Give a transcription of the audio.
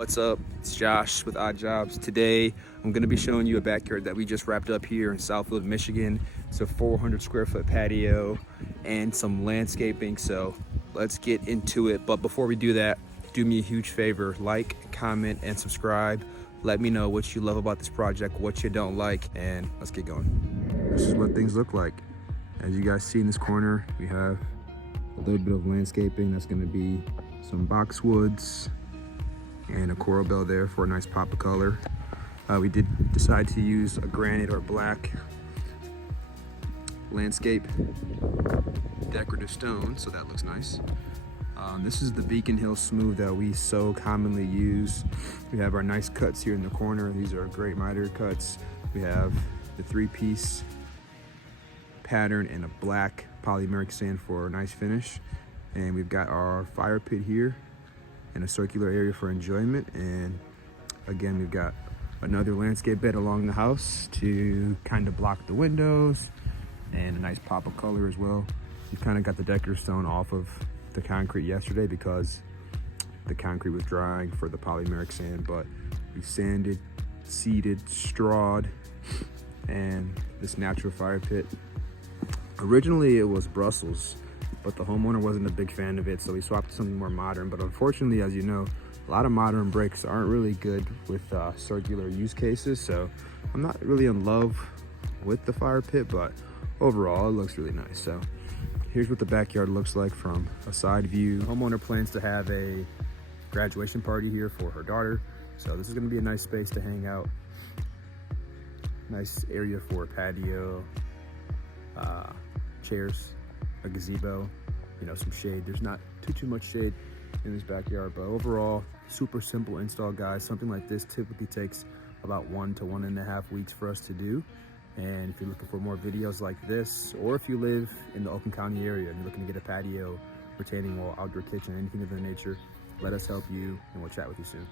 What's up? It's Josh with Odd Jobs. Today, I'm going to be showing you a backyard that we just wrapped up here in Southfield, Michigan. It's a 400 square foot patio and some landscaping. So let's get into it. But before we do that, do me a huge favor, like, comment, and subscribe. Let me know what you love about this project, what you don't like, and let's get going. This is what things look like. As you guys see in this corner, we have a little bit of landscaping. That's going to be some boxwoods and a coral bell there for a nice pop of color. We did decide to use a granite or black landscape decorative stone, so that looks nice. This is the Beacon Hill smooth that we so commonly use. We have our nice cuts here in the corner. These are great miter cuts. We have the 3-piece pattern and a black polymeric sand for a nice finish. And we've got our fire pit here and a circular area for enjoyment. And again, we've got another landscape bed along the house to kind of block the windows and a nice pop of color as well. We kind of got the decorative stone off of the concrete yesterday because the concrete was drying for the polymeric sand, but we sanded, seeded, strawed, and this natural fire pit. Originally it was Brussels, but the homeowner wasn't a big fan of it, so we swapped to something more modern. But unfortunately, as you know, a lot of modern bricks aren't really good with circular use cases, so I'm not really in love with the fire pit, but overall it looks really nice. So here's what the backyard looks like from a side view. The homeowner plans to have a graduation party here for her daughter, so this is going to be a nice space to hang out. Nice area for a patio, chairs, a gazebo, you know, some shade. There's not too much shade in this backyard, but overall super simple install, guys. Something like this typically takes about 1 to 1.5 weeks for us to do. And if you're looking for more videos like this, or if you live in the Oakland County area and you're looking to get a patio, retaining wall, outdoor kitchen, anything of that nature, let us help you, and we'll chat with you soon.